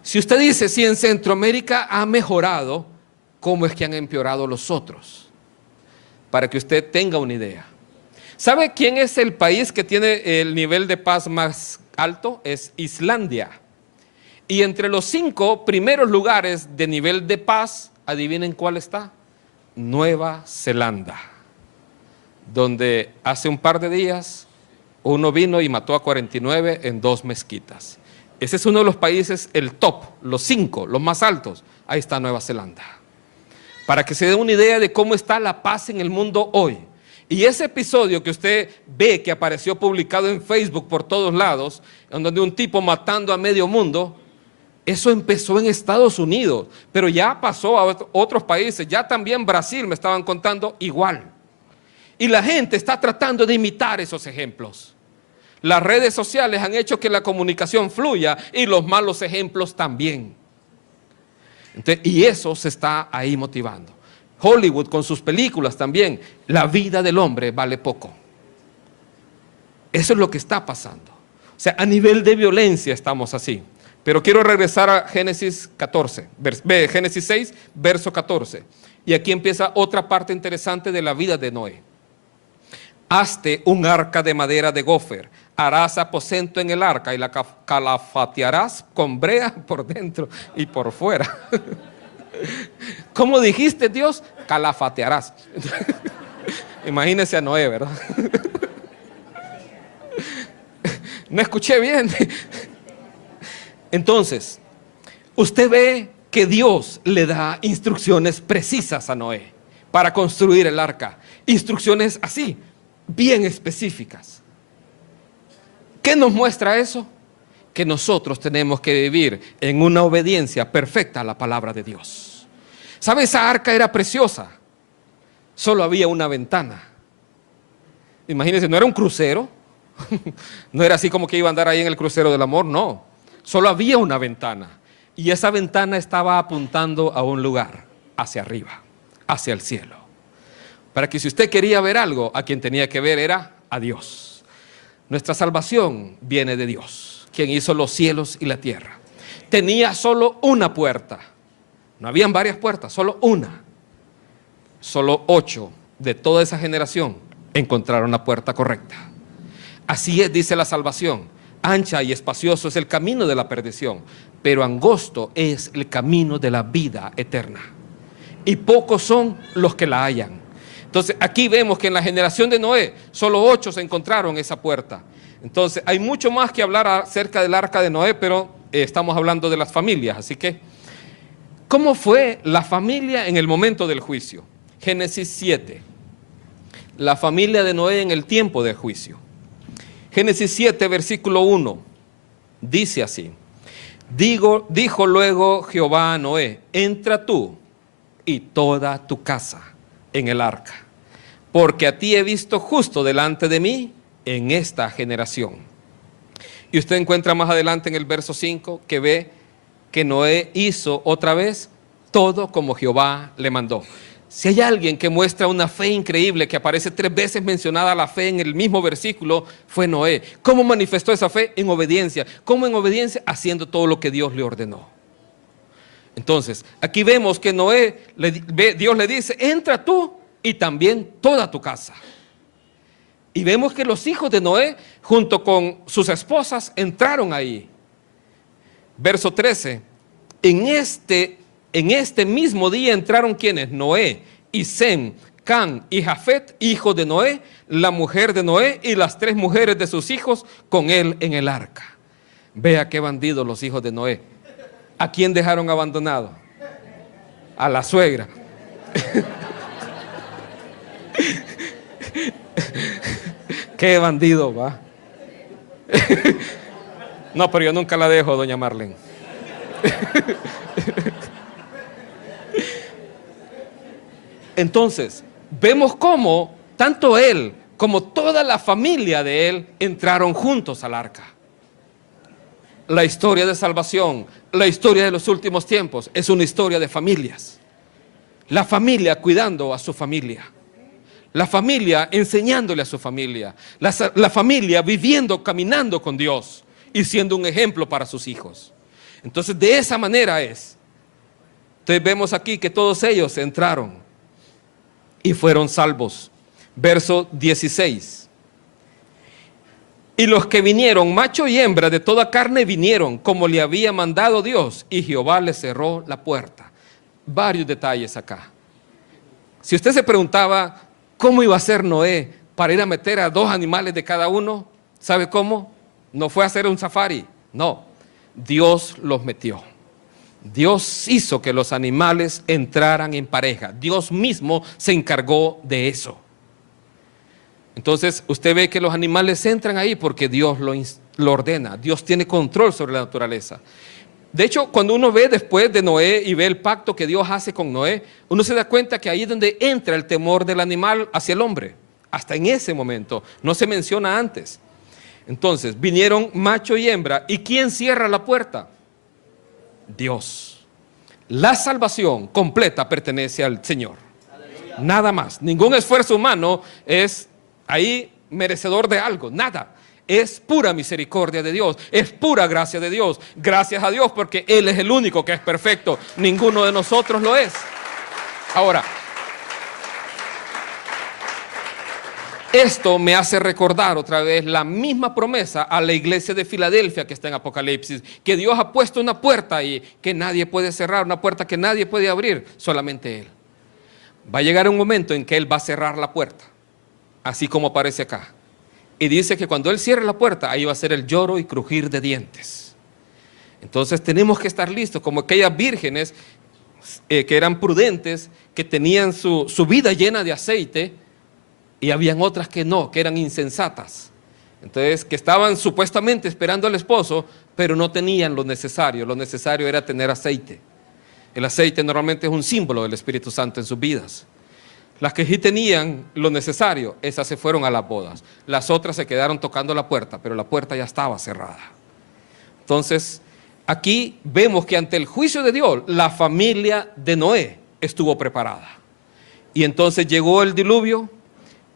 Si usted dice, si en Centroamérica ha mejorado, ¿cómo es que han empeorado los otros? Para que usted tenga una idea. ¿Sabe quién es el país que tiene el nivel de paz más alto? Es Islandia. Y entre los 5 primeros lugares de nivel de paz, adivinen cuál está. Nueva Zelanda, donde hace un par de días uno vino y mató a 49 en 2 mezquitas. Ese es uno de los países, el top, los 5, los más altos. Ahí está Nueva Zelanda. Para que se dé una idea de cómo está la paz en el mundo hoy. Y ese episodio que usted ve que apareció publicado en Facebook por todos lados, en donde un tipo matando a medio mundo, eso empezó en Estados Unidos, pero ya pasó a otros países, ya también Brasil me estaban contando igual. Y la gente está tratando de imitar esos ejemplos. Las redes sociales han hecho que la comunicación fluya y los malos ejemplos también. Entonces, y eso se está ahí motivando. Hollywood con sus películas también, la vida del hombre vale poco. Eso es lo que está pasando. O sea, a nivel de violencia estamos así. Pero quiero regresar a Génesis 6, verso 14. Y aquí empieza otra parte interesante de la vida de Noé. Hazte un arca de madera de gofer, harás aposento en el arca y la calafatearás con brea por dentro y por fuera. ¿Cómo dijiste, Dios? Calafatearás. Imagínese a Noé, ¿verdad? No escuché bien. Entonces, usted ve que Dios le da instrucciones precisas a Noé para construir el arca. Instrucciones así, bien específicas. ¿Qué nos muestra eso? Que nosotros tenemos que vivir en una obediencia perfecta a la palabra de Dios. ¿Sabe? Esa arca era preciosa. Solo había una ventana. Imagínense, no era un crucero. No era así como que iba a andar ahí en el crucero del amor, no. Solo había una ventana. Y esa ventana estaba apuntando a un lugar, hacia arriba, hacia el cielo. Para que si usted quería ver algo, a quien tenía que ver era a Dios. Nuestra salvación viene de Dios, quien hizo los cielos y la tierra. Tenía solo una puerta. No habían varias puertas, solo una. Solo 8 de toda esa generación encontraron la puerta correcta. Así es, dice la salvación. Ancha y espacioso es el camino de la perdición, pero angosto es el camino de la vida eterna. Y pocos son los que la hallan. Entonces, aquí vemos que en la generación de Noé, solo 8 se encontraron esa puerta. Entonces, hay mucho más que hablar acerca del arca de Noé, pero estamos hablando de las familias. Así que, ¿cómo fue la familia en el momento del juicio? Génesis 7. La familia de Noé en el tiempo del juicio. Génesis 7, versículo 1, dice así: dijo luego Jehová a Noé, entra tú y toda tu casa en el arca, porque a ti he visto justo delante de mí en esta generación. Y usted encuentra más adelante en el verso 5 que ve que Noé hizo otra vez todo como Jehová le mandó. Si hay alguien que muestra una fe increíble, que aparece 3 veces mencionada la fe en el mismo versículo, fue Noé. ¿Cómo manifestó esa fe? En obediencia. ¿Cómo en obediencia? Haciendo todo lo que Dios le ordenó. Entonces, aquí vemos que Noé, Dios le dice, entra tú y también toda tu casa. Y vemos que los hijos de Noé, junto con sus esposas, entraron ahí. Verso 13, en este mismo día entraron quienes, Noé y Sem, Can y Jafet, hijos de Noé, la mujer de Noé y las 3 mujeres de sus hijos con él en el arca. Vea qué bandidos los hijos de Noé. ¿A quién dejaron abandonado? A la suegra. Qué bandido, va. No, pero yo nunca la dejo, doña Marlene. Entonces, vemos cómo tanto él como toda la familia de él entraron juntos al arca. La historia de salvación, la historia de los últimos tiempos, es una historia de familias. La familia cuidando a su familia. La familia enseñándole a su familia. La familia viviendo, caminando con Dios y siendo un ejemplo para sus hijos. Entonces, de esa manera es. Entonces, vemos aquí que todos ellos entraron y fueron salvos. Verso 16. Y los que vinieron, macho y hembra de toda carne vinieron, como le había mandado Dios, y Jehová le cerró la puerta. Varios detalles acá. Si usted se preguntaba cómo iba a ser Noé para ir a meter a 2 animales de cada uno, ¿sabe cómo? No fue a hacer un safari, no. Dios los metió. Dios hizo que los animales entraran en pareja. Dios mismo se encargó de eso. Entonces usted ve que los animales entran ahí porque Dios lo ordena. Dios tiene control sobre la naturaleza. De hecho, cuando uno ve después de Noé y ve el pacto que Dios hace con Noé, uno se da cuenta que ahí es donde entra el temor del animal hacia el hombre. Hasta en ese momento, no se menciona antes. Entonces, vinieron macho y hembra. ¿Y quién cierra la puerta? Dios. La salvación completa pertenece al Señor. Nada más. Ningún esfuerzo humano es ahí merecedor de algo. Nada. Es pura misericordia de Dios. Es pura gracia de Dios. Gracias a Dios porque Él es el único que es perfecto. Ninguno de nosotros lo es. Ahora, esto me hace recordar otra vez la misma promesa a la iglesia de Filadelfia que está en Apocalipsis, que Dios ha puesto una puerta ahí que nadie puede cerrar, una puerta que nadie puede abrir, solamente Él. Va a llegar un momento en que Él va a cerrar la puerta, así como aparece acá. Y dice que cuando Él cierre la puerta, ahí va a ser el lloro y crujir de dientes. Entonces tenemos que estar listos, como aquellas vírgenes que eran prudentes, que tenían su vida llena de aceite, y habían otras que no, que eran insensatas. Entonces, que estaban supuestamente esperando al esposo, pero no tenían lo necesario. Lo necesario era tener aceite. El aceite normalmente es un símbolo del Espíritu Santo en sus vidas. Las que sí tenían lo necesario, esas se fueron a las bodas. Las otras se quedaron tocando la puerta, pero la puerta ya estaba cerrada. Entonces, aquí vemos que ante el juicio de Dios, la familia de Noé estuvo preparada. Y entonces llegó el diluvio.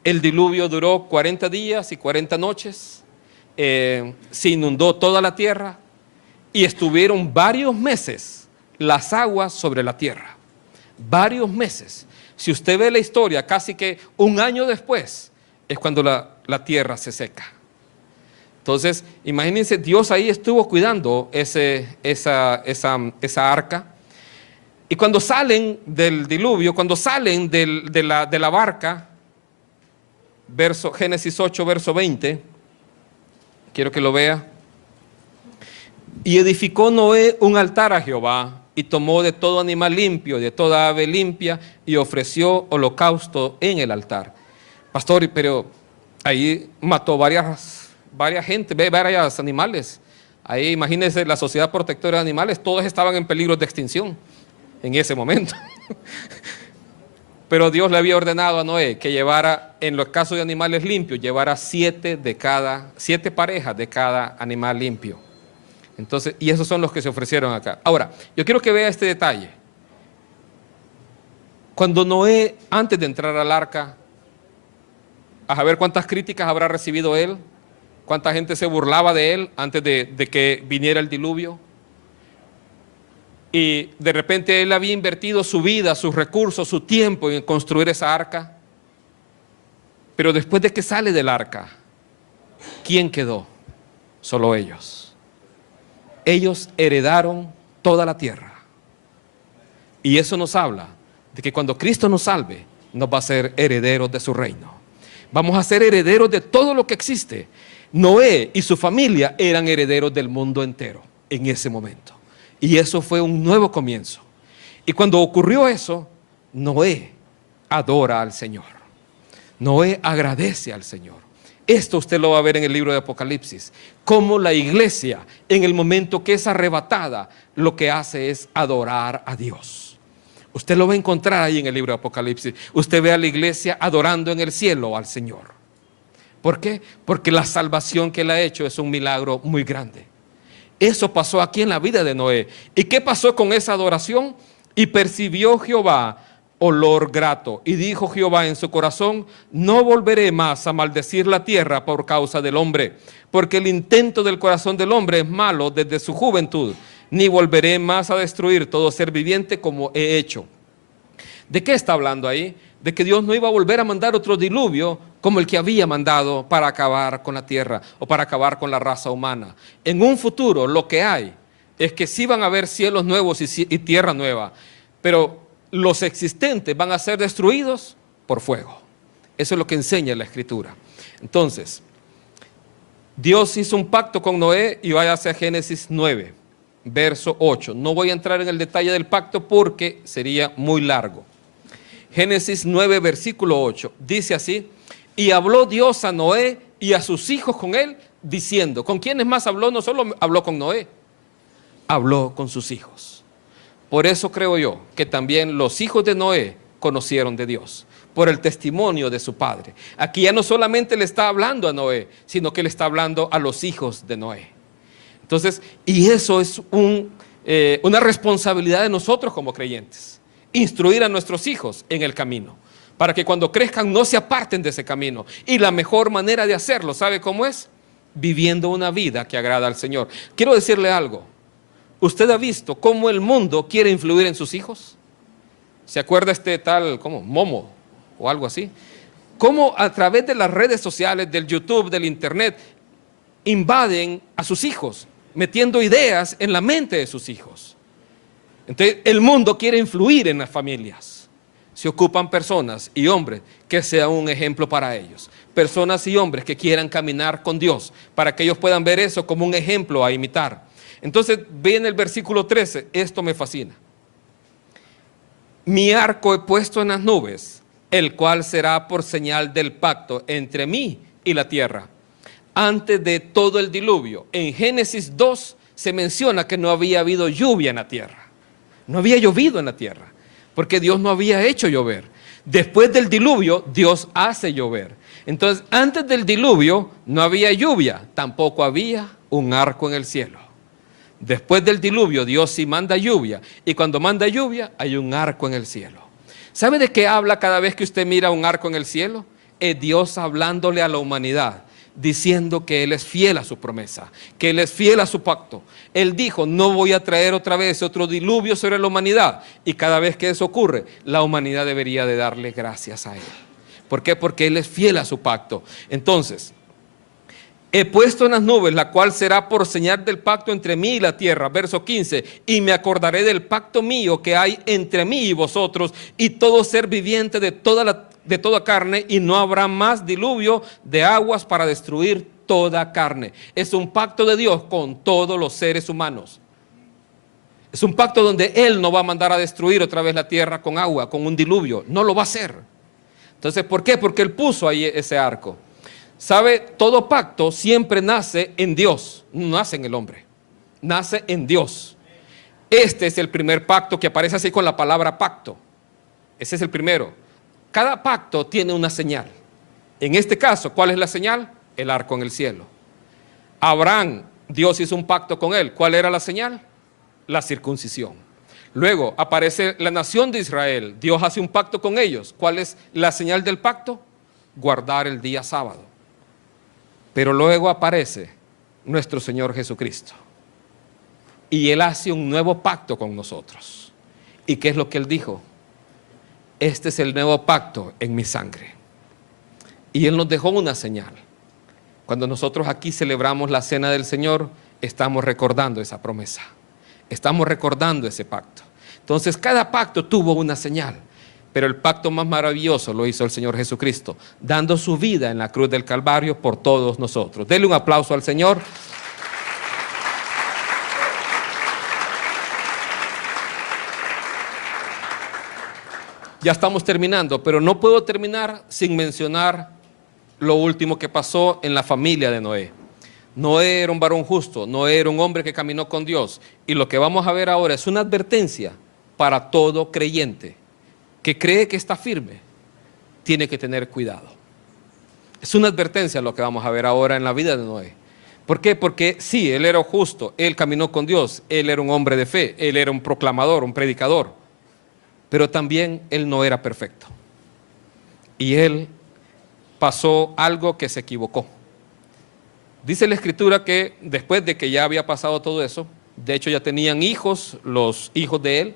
El diluvio duró 40 días y 40 noches, se inundó toda la tierra y estuvieron varios meses las aguas sobre la tierra, varios meses. Si usted ve la historia, casi que un año después es cuando la tierra se seca. Entonces, imagínense, Dios ahí estuvo cuidando esa arca. Y cuando salen del diluvio, cuando salen de la barca, Génesis 8, verso 20, quiero que lo vea. Y edificó Noé un altar a Jehová, y tomó de todo animal limpio, de toda ave limpia, y ofreció holocausto en el altar. Pastor, pero ahí mató varias animales. Ahí imagínense la Sociedad Protectora de Animales, todos estaban en peligro de extinción en ese momento. Pero Dios le había ordenado a Noé que llevara, en los casos de animales limpios, llevara 7 parejas de cada animal limpio. Entonces, y esos son los que se ofrecieron acá. Ahora, yo quiero que vea este detalle. Cuando Noé, antes de entrar al arca, a saber cuántas críticas habrá recibido él, cuánta gente se burlaba de él antes de que viniera el diluvio. Y de repente él había invertido su vida, sus recursos, su tiempo en construir esa arca. Pero después de que sale del arca, ¿quién quedó? Solo ellos. Ellos heredaron toda la tierra. Y eso nos habla de que cuando Cristo nos salve, nos va a ser herederos de su reino. Vamos a ser herederos de todo lo que existe. Noé y su familia eran herederos del mundo entero en ese momento. Y eso fue un nuevo comienzo. Y cuando ocurrió eso, Noé adora al Señor. Noé agradece al Señor. Esto usted lo va a ver en el libro de Apocalipsis. Cómo la iglesia, en el momento que es arrebatada, lo que hace es adorar a Dios. Usted lo va a encontrar ahí en el libro de Apocalipsis. Usted ve a la iglesia adorando en el cielo al Señor. ¿Por qué? Porque la salvación que Él ha hecho es un milagro muy grande. Eso pasó aquí en la vida de Noé. ¿Y qué pasó con esa adoración? Y percibió Jehová olor grato. Y dijo Jehová en su corazón: no volveré más a maldecir la tierra por causa del hombre, porque el intento del corazón del hombre es malo desde su juventud. Ni volveré más a destruir todo ser viviente como he hecho. ¿De qué está hablando ahí? De que Dios no iba a volver a mandar otro diluvio como el que había mandado para acabar con la tierra o para acabar con la raza humana. En un futuro lo que hay es que sí van a haber cielos nuevos y tierra nueva, pero los existentes van a ser destruidos por fuego. Eso es lo que enseña la Escritura. Entonces, Dios hizo un pacto con Noé y vaya hacia Génesis 9, verso 8. No voy a entrar en el detalle del pacto porque sería muy largo. Génesis 9, versículo 8, dice así: Y habló Dios a Noé y a sus hijos con él, diciendo, ¿con quiénes más habló? No solo habló con Noé, habló con sus hijos. Por eso creo yo que también los hijos de Noé conocieron de Dios, por el testimonio de su padre. Aquí ya no solamente le está hablando a Noé, sino que le está hablando a los hijos de Noé. Entonces, y eso es una responsabilidad de nosotros como creyentes, instruir a nuestros hijos en el camino, para que cuando crezcan no se aparten de ese camino. Y la mejor manera de hacerlo, ¿sabe cómo es? Viviendo una vida que agrada al Señor. Quiero decirle algo. ¿Usted ha visto cómo el mundo quiere influir en sus hijos? ¿Se acuerda este tal, cómo, Momo o algo así? Cómo a través de las redes sociales, del YouTube, del internet, invaden a sus hijos, metiendo ideas en la mente de sus hijos. Entonces, el mundo quiere influir en las familias. Se ocupan personas y hombres que sean un ejemplo para ellos. Personas y hombres que quieran caminar con Dios, para que ellos puedan ver eso como un ejemplo a imitar. Entonces, ve en el versículo 13, esto me fascina. Mi arco he puesto en las nubes, el cual será por señal del pacto entre mí y la tierra. Antes de todo el diluvio, en Génesis 2 se menciona que no había habido lluvia en la tierra. No había llovido en la tierra, porque Dios no había hecho llover. Después del diluvio, Dios hace llover. Entonces, antes del diluvio no había lluvia, tampoco había un arco en el cielo. Después del diluvio, Dios sí manda lluvia, y cuando manda lluvia, hay un arco en el cielo. ¿Sabe de qué habla cada vez que usted mira un arco en el cielo? Es Dios hablándole a la humanidad, diciendo que Él es fiel a su promesa, que Él es fiel a su pacto. Él dijo, no voy a traer otra vez otro diluvio sobre la humanidad, y cada vez que eso ocurre, la humanidad debería de darle gracias a Él. ¿Por qué? Porque Él es fiel a su pacto. Entonces, he puesto en las nubes, la cual será por señal del pacto entre mí y la tierra. Verso 15, y me acordaré del pacto mío que hay entre mí y vosotros y todo ser viviente de toda carne, y no habrá más diluvio de aguas para destruir toda carne. Es un pacto de Dios con todos los seres humanos. Es un pacto donde Él no va a mandar a destruir otra vez la tierra con agua, con un diluvio. No lo va a hacer. Entonces, ¿por qué? Porque Él puso ahí ese arco. ¿Sabe? Todo pacto siempre nace en Dios, no nace en el hombre, nace en Dios. Este es el primer pacto que aparece así con la palabra pacto. Ese es el primero. Cada pacto tiene una señal. En este caso, ¿cuál es la señal? El arco en el cielo. Abraham, Dios hizo un pacto con él. ¿Cuál era la señal? La circuncisión. Luego aparece la nación de Israel. Dios hace un pacto con ellos. ¿Cuál es la señal del pacto? Guardar el día sábado. Pero luego aparece nuestro Señor Jesucristo. Y Él hace un nuevo pacto con nosotros. ¿Y qué es lo que Él dijo? Este es el nuevo pacto en mi sangre. Y Él nos dejó una señal. Cuando nosotros aquí celebramos la cena del Señor, estamos recordando esa promesa. Estamos recordando ese pacto. Entonces, cada pacto tuvo una señal. Pero el pacto más maravilloso lo hizo el Señor Jesucristo, dando su vida en la cruz del Calvario por todos nosotros. Denle un aplauso al Señor. Ya estamos terminando, pero no puedo terminar sin mencionar lo último que pasó en la familia de Noé. Noé era un varón justo, Noé era un hombre que caminó con Dios. Y lo que vamos a ver ahora es una advertencia para todo creyente que cree que está firme, tiene que tener cuidado. Es una advertencia lo que vamos a ver ahora en la vida de Noé. ¿Por qué? Porque sí, él era justo, él caminó con Dios, él era un hombre de fe, él era un proclamador, un predicador, pero también él no era perfecto. Y él pasó algo que se equivocó. Dice la Escritura que después de que ya había pasado todo eso, de hecho ya tenían hijos, los hijos de él.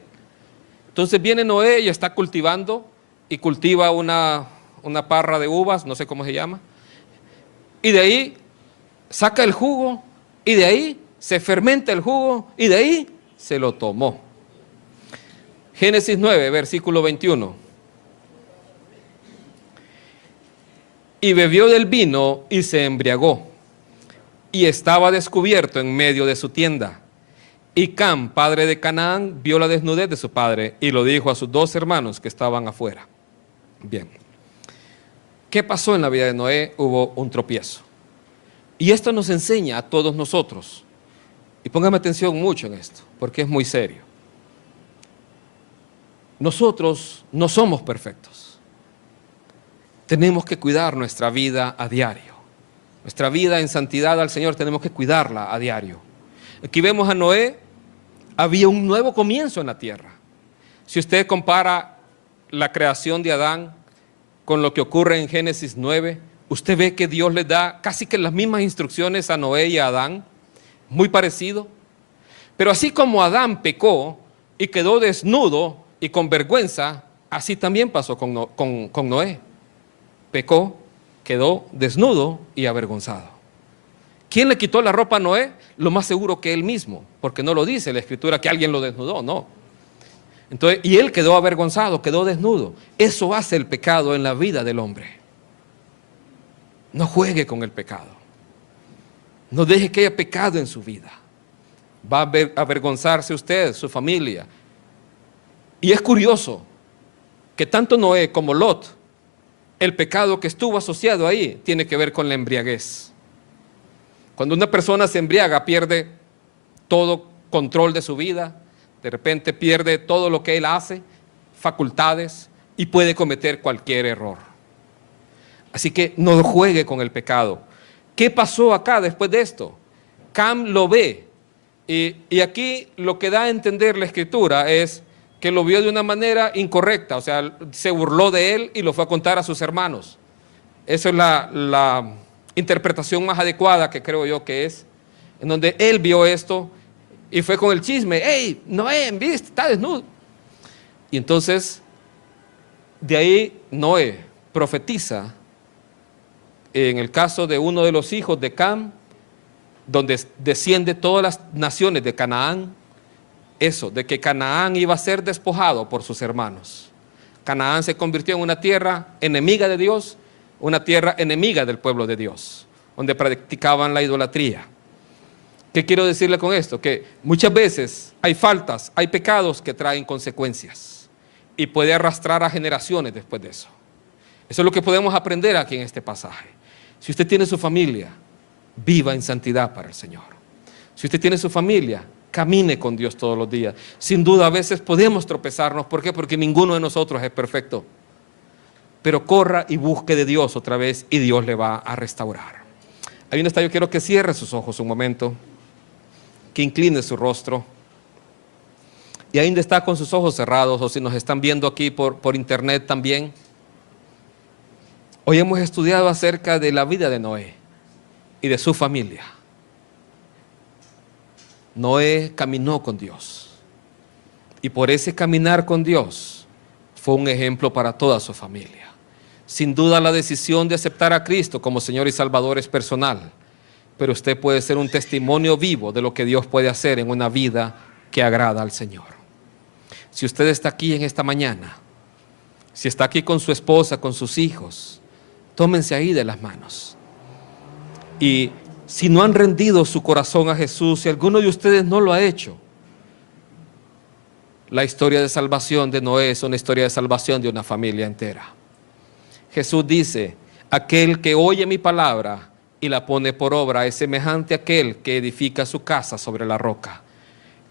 Entonces viene Noé y está cultivando, y cultiva una parra de uvas, no sé cómo se llama, y de ahí saca el jugo, y de ahí se fermenta el jugo, y de ahí se lo tomó. Génesis 9, versículo 21. Y bebió del vino y se embriagó, y estaba descubierto en medio de su tienda. Y Cam, padre de Canaán, vio la desnudez de su padre y lo dijo a sus dos hermanos que estaban afuera. Bien. ¿Qué pasó en la vida de Noé? Hubo un tropiezo. Y esto nos enseña a todos nosotros. Y póngame atención mucho en esto, porque es muy serio. Nosotros no somos perfectos. Tenemos que cuidar nuestra vida a diario. Nuestra vida en santidad al Señor tenemos que cuidarla a diario. Aquí vemos a Noé, había un nuevo comienzo en la tierra. Si usted compara la creación de Adán con lo que ocurre en Génesis 9, usted ve que Dios le da casi que las mismas instrucciones a Noé y a Adán, muy parecido. Pero así como Adán pecó y quedó desnudo y con vergüenza, así también pasó con Noé. Pecó, quedó desnudo y avergonzado. ¿Quién le quitó la ropa a Noé? Lo más seguro que él mismo, porque no lo dice la Escritura que alguien lo desnudó, no. Entonces, y él quedó avergonzado, quedó desnudo. Eso hace el pecado en la vida del hombre. No juegue con el pecado. No deje que haya pecado en su vida. Va a avergonzarse usted, su familia. Y es curioso que tanto Noé como Lot, el pecado que estuvo asociado ahí, tiene que ver con la embriaguez. Cuando una persona se embriaga, pierde todo control de su vida, de repente pierde todo lo que él hace, facultades, y puede cometer cualquier error. Así que no juegue con el pecado. ¿Qué pasó acá después de esto? Cam lo ve, y aquí lo que da a entender la Escritura es que lo vio de una manera incorrecta, o sea, se burló de él y lo fue a contar a sus hermanos. Esa es la interpretación más adecuada que creo yo que es, en donde él vio esto y fue con el chisme. ¡Hey, Noé, viste, está desnudo! Y entonces, de ahí Noé profetiza en el caso de uno de los hijos de Cam, donde desciende todas las naciones de Canaán, eso, de que Canaán iba a ser despojado por sus hermanos. Canaán se convirtió en una tierra enemiga de Dios, una tierra enemiga del pueblo de Dios, donde practicaban la idolatría. ¿Qué quiero decirle con esto? Que muchas veces hay faltas, hay pecados que traen consecuencias y puede arrastrar a generaciones después de eso. Eso es lo que podemos aprender aquí en este pasaje. Si usted tiene su familia, viva en santidad para el Señor. Si usted tiene su familia, camine con Dios todos los días. Sin duda a veces podemos tropezarnos. ¿Por qué? Porque ninguno de nosotros es perfecto. Pero corra y busque de Dios otra vez y Dios le va a restaurar. Ahí donde está, yo quiero que cierre sus ojos un momento, que incline su rostro. Y ahí donde está con sus ojos cerrados, o si nos están viendo aquí por internet también. Hoy hemos estudiado acerca de la vida de Noé y de su familia. Noé caminó con Dios y por ese caminar con Dios fue un ejemplo para toda su familia. Sin duda la decisión de aceptar a Cristo como Señor y Salvador es personal, pero usted puede ser un testimonio vivo de lo que Dios puede hacer en una vida que agrada al Señor. Si usted está aquí en esta mañana, si está aquí con su esposa, con sus hijos, tómense ahí de las manos. Y si no han rendido su corazón a Jesús, si alguno de ustedes no lo ha hecho, la historia de salvación de Noé es una historia de salvación de una familia entera. Jesús dice, aquel que oye mi palabra y la pone por obra es semejante a aquel que edifica su casa sobre la roca.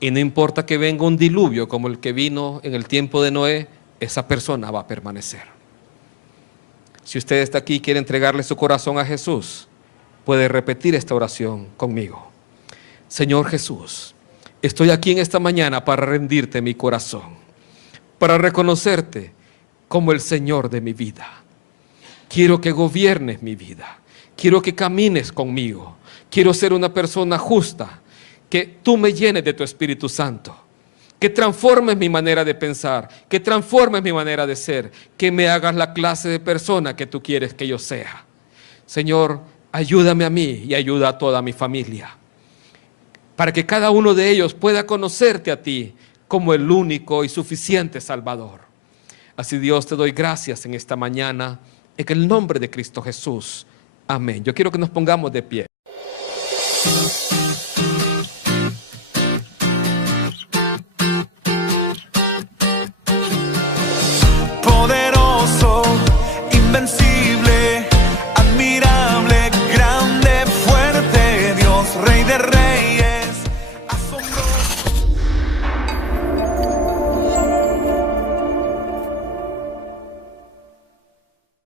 Y no importa que venga un diluvio como el que vino en el tiempo de Noé, esa persona va a permanecer. Si usted está aquí y quiere entregarle su corazón a Jesús, puede repetir esta oración conmigo. Señor Jesús, estoy aquí en esta mañana para rendirte mi corazón, para reconocerte como el Señor de mi vida. Quiero que gobiernes mi vida, quiero que camines conmigo, quiero ser una persona justa, que tú me llenes de tu Espíritu Santo, que transformes mi manera de pensar, que transformes mi manera de ser, que me hagas la clase de persona que tú quieres que yo sea. Señor, ayúdame a mí y ayuda a toda mi familia, para que cada uno de ellos pueda conocerte a ti como el único y suficiente Salvador. Así, Dios, te doy gracias en esta mañana, en el nombre de Cristo Jesús. Amén. Yo quiero que nos pongamos de pie.